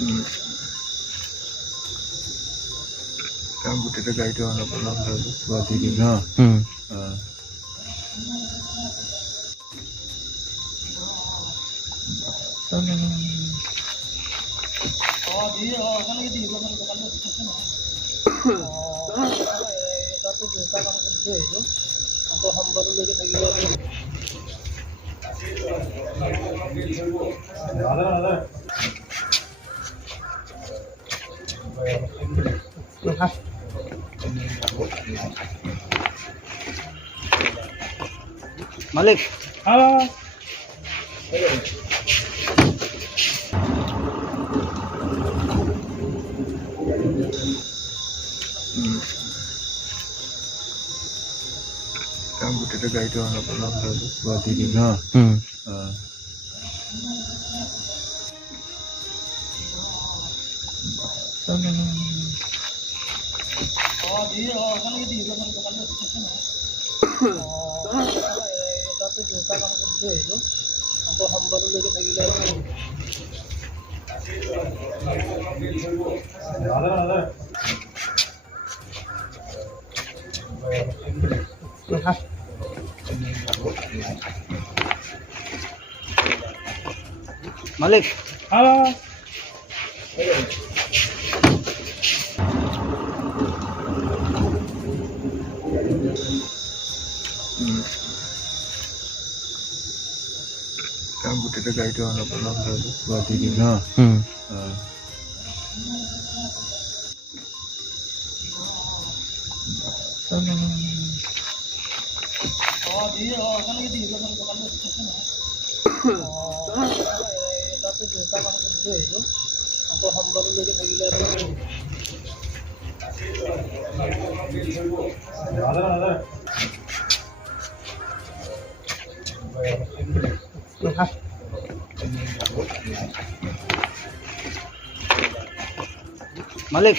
Hmm. Kan গোটেই গাড়ীটো অলপ অলপ ধৰিলোঁ পুৰা দি দিম ন। Malik. Kan গোটেই গাড়ীটো অলপ অলপ ধৰিলোঁ পুৰা দি দিম ন। Malik. Kan গোটেই গাড়ীটো অলপ অলপ ধৰিলোঁ পুৰা দি দিম ন। Malik.